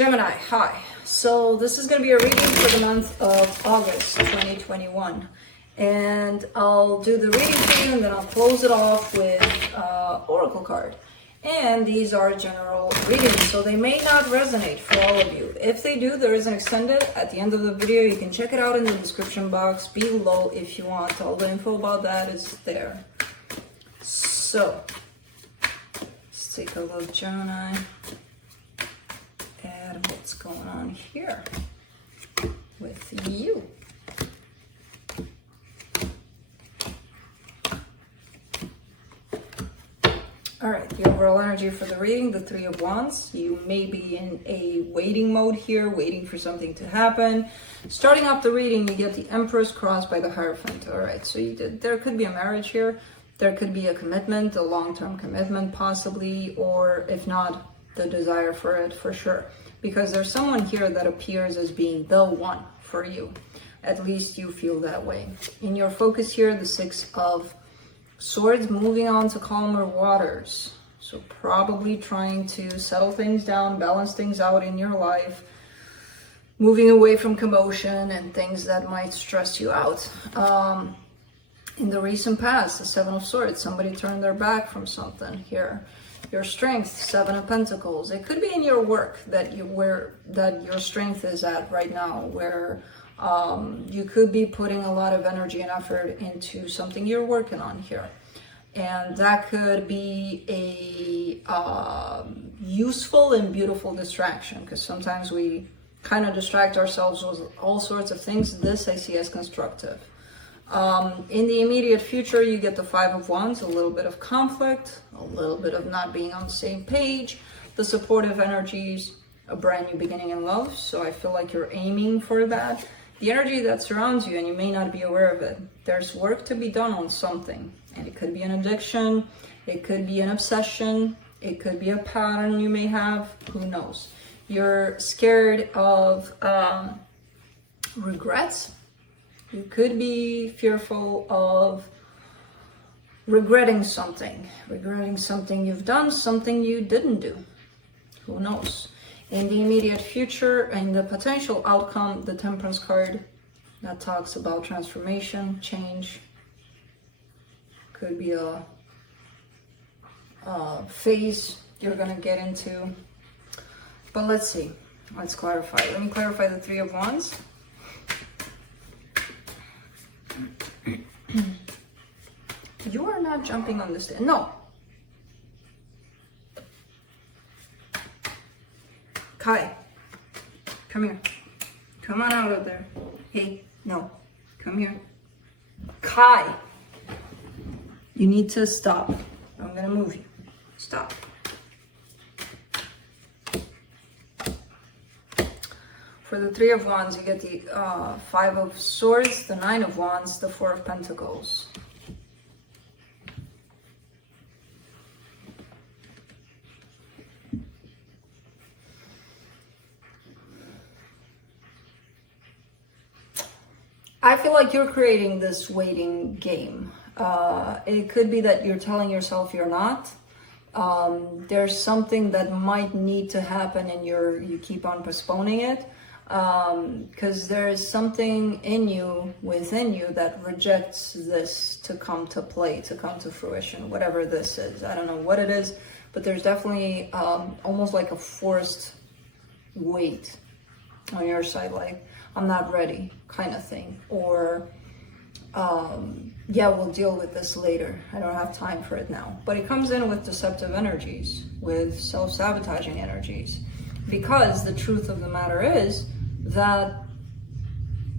Gemini, hi. So this is going to be a reading for the month of August 2021. And I'll do the reading for you and then I'll close it off with Oracle card. And these are general readings, so they may not resonate for all of you. If they do, there is an extended at the end of the video. You can check it out in the description box below if you want. All the info about that is there. So, let's take a look, Gemini. And what's going on here with you? All right, the overall energy for the reading, the Three of Wands. You may be in a waiting mode here, waiting for something to happen. Starting off the reading, you get the Empress crossed by the Hierophant. All right, so there could be a marriage here. There could be a commitment, a long-term commitment possibly, or if not, the desire for it for sure. Because there's someone here that appears as being the one for you. At least you feel that way. In your focus here, the Six of Swords, moving on to calmer waters. So probably trying to settle things down, balance things out in your life, moving away from commotion and things that might stress you out. In the recent past, the Seven of Swords, somebody turned their back from something here. Your strength, Seven of Pentacles. It could be in your work that your strength is at right now, where you could be putting a lot of energy and effort into something you're working on here. And that could be a useful and beautiful distraction, because sometimes we kind of distract ourselves with all sorts of things. This I see as constructive. In the immediate future, you get the Five of Wands, a little bit of conflict, a little bit of not being on the same page, the supportive energies, a brand new beginning in love. So I feel like you're aiming for that. The energy that surrounds you, and you may not be aware of it. There's work to be done on something. And it could be an addiction, it could be an obsession, it could be a pattern you may have, who knows. You're scared of regrets. You could be fearful of regretting something you've done, something you didn't do. Who knows? In the immediate future and the potential outcome, the Temperance card that talks about transformation, change. Could be a phase you're gonna get into. But let's see. Let's clarify. Let me clarify the Three of Wands. You are not jumping on this. No. Kai, come here. Come on out of there. Hey, no. Come here. Kai, you need to stop. I'm gonna move you. Stop. For the Three of Wands, you get the Five of Swords, the Nine of Wands, the Four of Pentacles. I feel like you're creating this waiting game. It could be that you're telling yourself you're not. There's something that might need to happen and you keep on postponing it. Because there is something within you that rejects this to come to play, to come to fruition, whatever this is. I don't know what it is, but there's definitely almost like a forced wait on your side, like, I'm not ready kind of thing. Or, yeah, we'll deal with this later. I don't have time for it now. But it comes in with deceptive energies, with self-sabotaging energies. Because the truth of the matter is that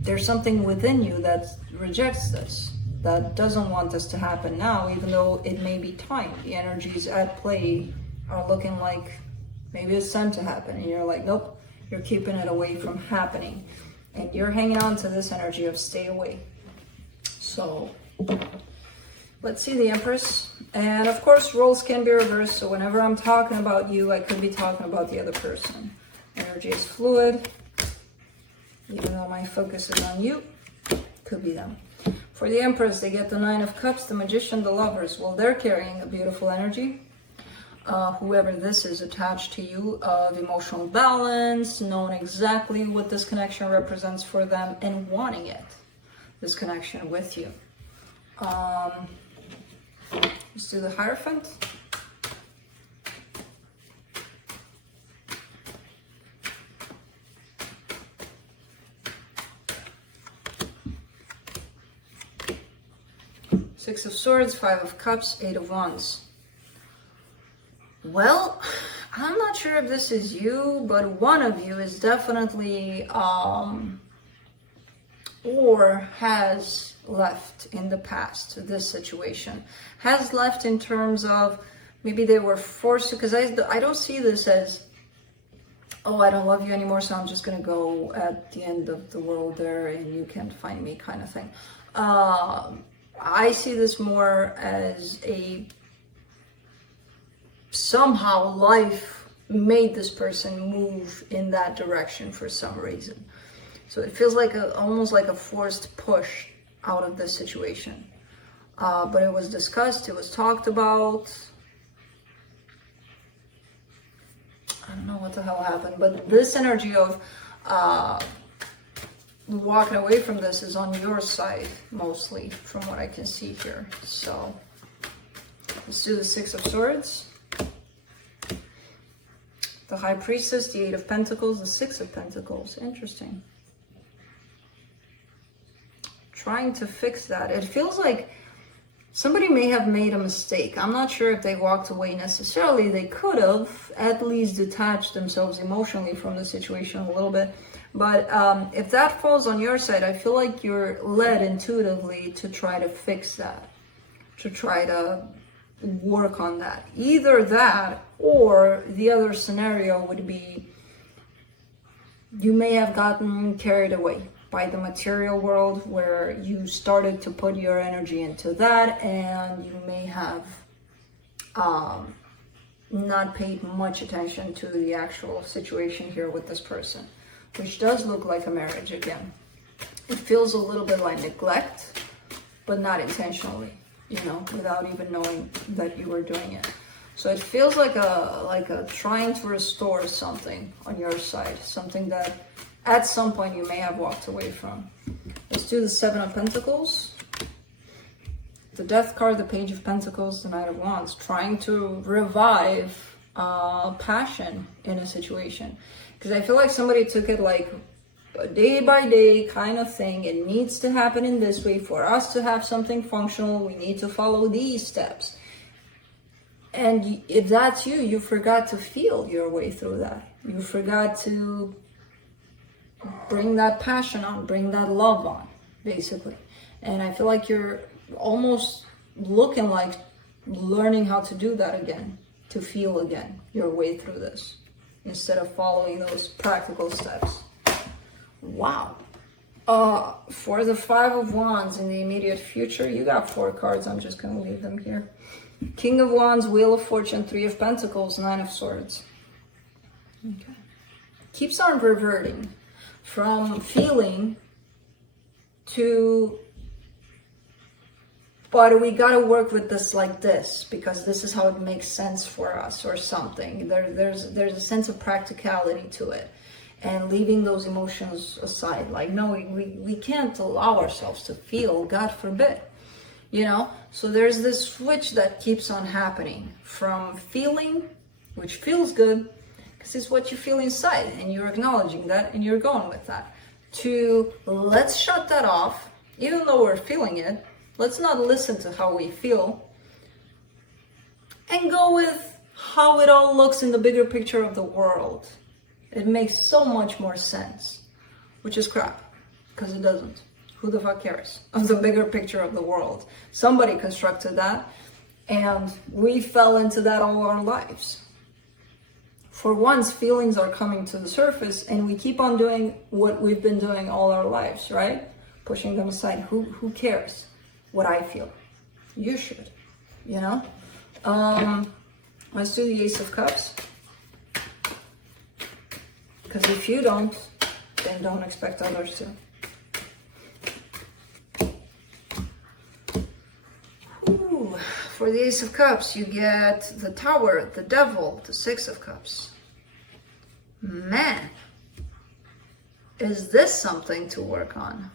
there's something within you that rejects this, that doesn't want this to happen now, even though it may be time. The energies at play are looking like maybe it's time to happen. And you're like, nope, you're keeping it away from happening. And you're hanging on to this energy of stay away. So let's see the Empress. And of course, roles can be reversed. So whenever I'm talking about you, I could be talking about the other person. Energy is fluid. Even though my focus is on you, could be them. For the Empress, they get the Nine of Cups, the Magician, the Lovers. Well, they're carrying a beautiful energy. whoever this is attached to you, of emotional balance, knowing exactly what this connection represents for them and wanting it, this connection with you. Let's do the Hierophant. Six of Swords, Five of Cups, Eight of Wands. Well, I'm not sure if this is you, but one of you is definitely or has left in the past this situation. Has left in terms of maybe they were forced to, because I don't see this as, oh, I don't love you anymore, so I'm just going to go at the end of the world there and you can't find me kind of thing. I see this more as a somehow life made this person move in that direction for some reason. So it feels like almost like a forced push out of this situation. But it was discussed, it was talked about. I don't know what the hell happened, but this energy of walking away from this is on your side, mostly, from what I can see here. So let's do the Six of Swords, the High Priestess, the Eight of Pentacles, the Six of Pentacles. Interesting. Trying to fix that. It feels like somebody may have made a mistake. I'm not sure if they walked away necessarily. They could have at least detached themselves emotionally from the situation a little bit. But if that falls on your side, I feel like you're led intuitively to try to fix that, to try to work on that. Either that, or the other scenario would be you may have gotten carried away by the material world, where you started to put your energy into that, and you may have not paid much attention to the actual situation here with this person, which does look like a marriage again. It feels a little bit like neglect, but not intentionally, you know, without even knowing that you were doing it. So it feels like a trying to restore something on your side, something that at some point you may have walked away from. Let's do the Seven of Pentacles, the Death card, the Page of Pentacles, the Knight of Wands, trying to revive passion in a situation. Because I feel like somebody took it like a day by day kind of thing. It needs to happen in this way. For us to have something functional, we need to follow these steps. And if that's you, you forgot to feel your way through that. You forgot to bring that passion on, bring that love on, basically. And I feel like you're almost looking like learning how to do that again, to feel again your way through this, instead of following those practical steps. Wow. For the Five of Wands in the immediate future, you got 4 cards. I'm just going to leave them here. King of Wands, Wheel of Fortune, Three of Pentacles, Nine of Swords. Okay. Keeps on reverting from feeling to, but we got to work with this like this because this is how it makes sense for us, or something. There's a sense of practicality to it, and leaving those emotions aside. Like, no, we can't allow ourselves to feel, God forbid, you know? So there's this switch that keeps on happening from feeling, which feels good, because it's what you feel inside, and you're acknowledging that, and you're going with that, to let's shut that off, even though we're feeling it. Let's not listen to how we feel, and go with how it all looks in the bigger picture of the world. It makes so much more sense, which is crap, because it doesn't. Who the fuck cares of the bigger picture of the world? Somebody constructed that, and we fell into that all our lives. For once, feelings are coming to the surface, and we keep on doing what we've been doing all our lives, right? Pushing them aside. Who cares what I feel? You should, you know? Let's do the Ace of Cups. Because if you don't, then don't expect others to. Ooh, For the Ace of Cups, you get the Tower, the Devil, the Six of Cups. Man, is this something to work on?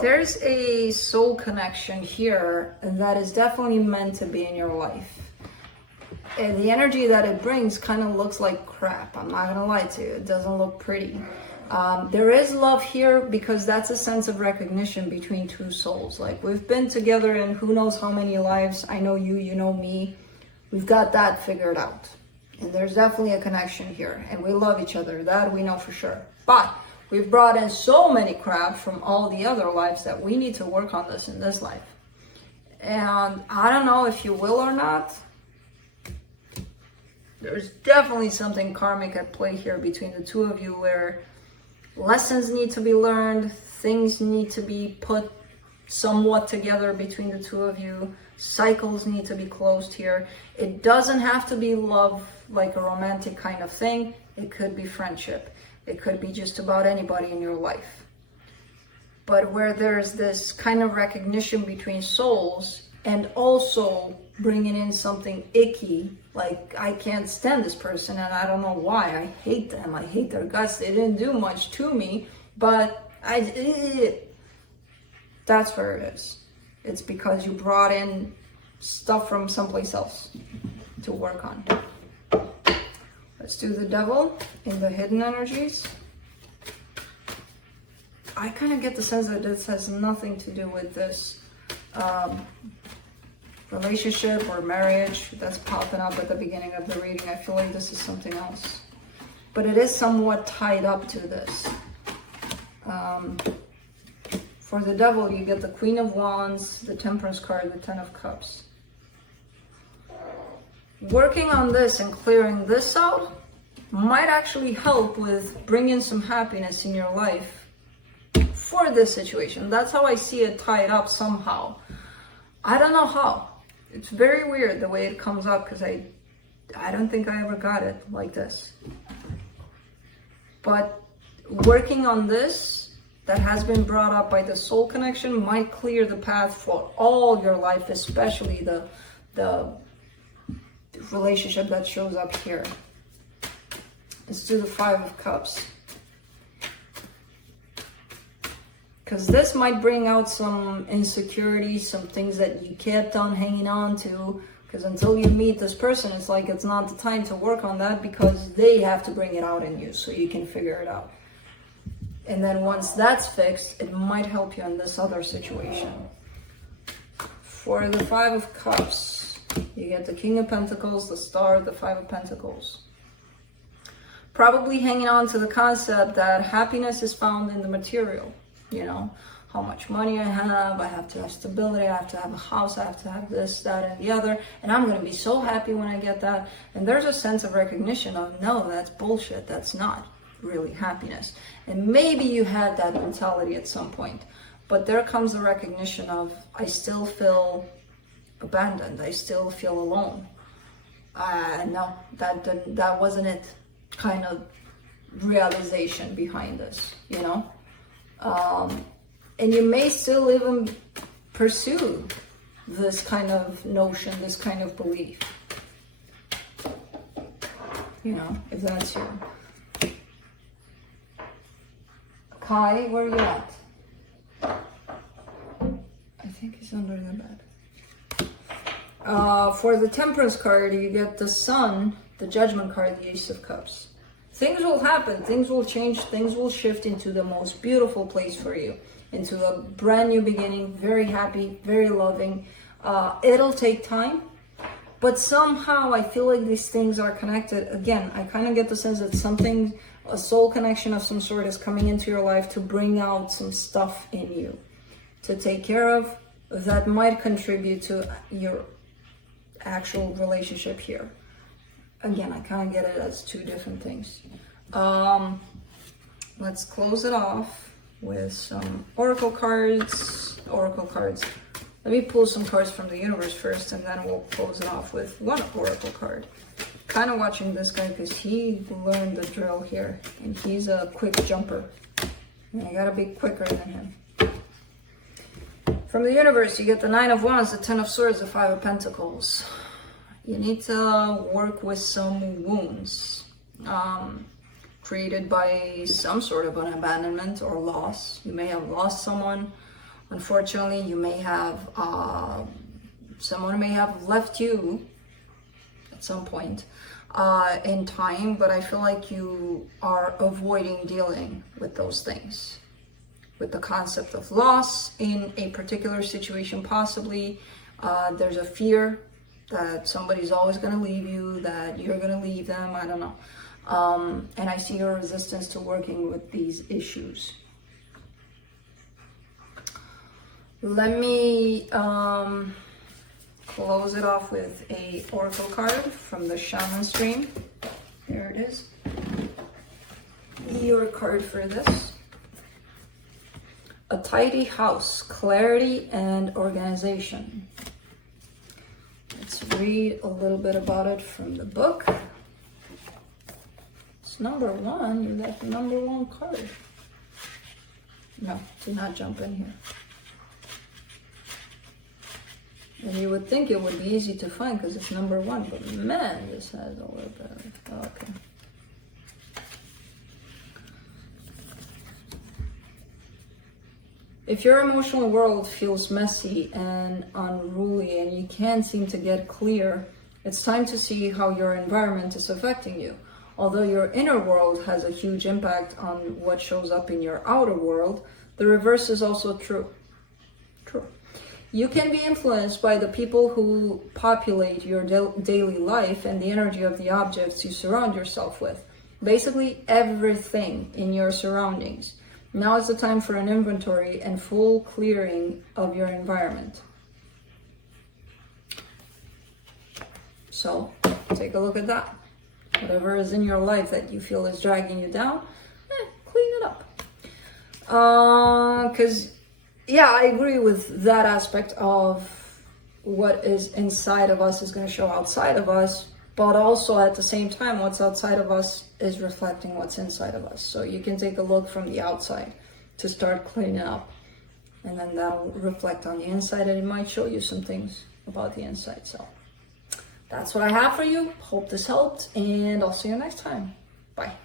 There's a soul connection here that is definitely meant to be in your life. And the energy that it brings kind of looks like crap. I'm not gonna lie to you. It doesn't look pretty. There is love here because that's a sense of recognition between two souls. Like, we've been together in who knows how many lives. I know you, you know me. We've got that figured out. And there's definitely a connection here. And we love each other. That we know for sure. But we've brought in so many crap from all the other lives that we need to work on this in this life. And I don't know if you will or not. There's definitely something karmic at play here between the two of you where lessons need to be learned, things need to be put somewhat together between the two of you, cycles need to be closed here. It doesn't have to be love, like a romantic kind of thing. It could be friendship. It could be just about anybody in your life. But where there's this kind of recognition between souls and also bringing in something icky, like, I can't stand this person and I don't know why. I hate them. I hate their guts. They didn't do much to me, but that's where it is. It's because you brought in stuff from someplace else to work on. Let's do the Devil in the hidden energies. I kind of get the sense that this has nothing to do with this relationship or marriage that's popping up at the beginning of the reading. I feel like this is something else. But it is somewhat tied up to this. For the Devil, you get the Queen of Wands, the Temperance card, the Ten of Cups. Working on this and clearing this out might actually help with bringing some happiness in your life for this situation. That's how I see it tied up somehow. I don't know how. It's very weird the way it comes up because I don't think I ever got it like this. But working on this that has been brought up by the soul connection might clear the path for all your life, especially the relationship that shows up here. Let's do the Five of Cups. Because this might bring out some insecurities, some things that you kept on hanging on to. Because until you meet this person, it's like it's not the time to work on that because they have to bring it out in you so you can figure it out. And then once that's fixed, it might help you in this other situation. For the Five of Cups, you get the King of Pentacles, the Star, the Five of Pentacles. Probably hanging on to the concept that happiness is found in the material. You know, how much money I have to have stability, I have to have a house, I have to have this, that, and the other, and I'm going to be so happy when I get that. And there's a sense of recognition of, no, that's bullshit, that's not really happiness. And maybe you had that mentality at some point, but there comes the recognition of, I still feel abandoned, I still feel alone. No, that wasn't it kind of realization behind this, you know? And you may still even pursue this kind of notion, this kind of belief. You know, if that's you. Kai, where are you at? I think he's under the bed. For the Temperance card, you get the Sun, the Judgment card, the Ace of Cups. Things will happen, things will change, things will shift into the most beautiful place for you, into a brand new beginning, very happy, very loving. It'll take time, but somehow I feel like these things are connected. Again, I kind of get the sense that something, a soul connection of some sort is coming into your life to bring out some stuff in you, to take care of, that might contribute to your actual relationship here. Again, I kind of get it as two different things. Let's close it off with some oracle cards. Let me pull some cards from the universe first, and then we'll close it off with one oracle card. Kind of watching this guy because he learned the drill here, and he's a quick jumper. And I gotta be quicker than him. From the universe, you get the Nine of Wands, the Ten of Swords, the Five of Pentacles. You need to work with some wounds created by some sort of an abandonment or loss. You may have lost someone. Unfortunately, you may have, someone may have left you at some point in time, but I feel like you are avoiding dealing with those things. With the concept of loss in a particular situation, possibly there's a fear that somebody's always going to leave you, that you're going to leave them, I don't know. And I see your resistance to working with these issues. Let me close it off with a oracle card from the Shaman stream. Here it is. Your card for this. A tidy house, clarity and organization. Let's read a little bit about it from the book. It's number one. You got the number one card. No, do not jump in here. And you would think it would be easy to find because it's number one, but man, this has a little bit of, okay. If your emotional world feels messy and unruly and you can't seem to get clear, it's time to see how your environment is affecting you. Although your inner world has a huge impact on what shows up in your outer world, the reverse is also true. You can be influenced by the people who populate your daily life and the energy of the objects you surround yourself with. Basically, everything in your surroundings. Now is the time for an inventory and full clearing of your environment. So, take a look at that. Whatever is in your life that you feel is dragging you down, clean it up. Because, yeah, I agree with that aspect of what is inside of us is going to show outside of us, but also at the same time, what's outside of us is reflecting what's inside of us. So you can take a look from the outside to start cleaning up, and then that'll reflect on the inside, and it might show you some things about the inside. So that's what I have for you. Hope this helped, and I'll see you next time. Bye.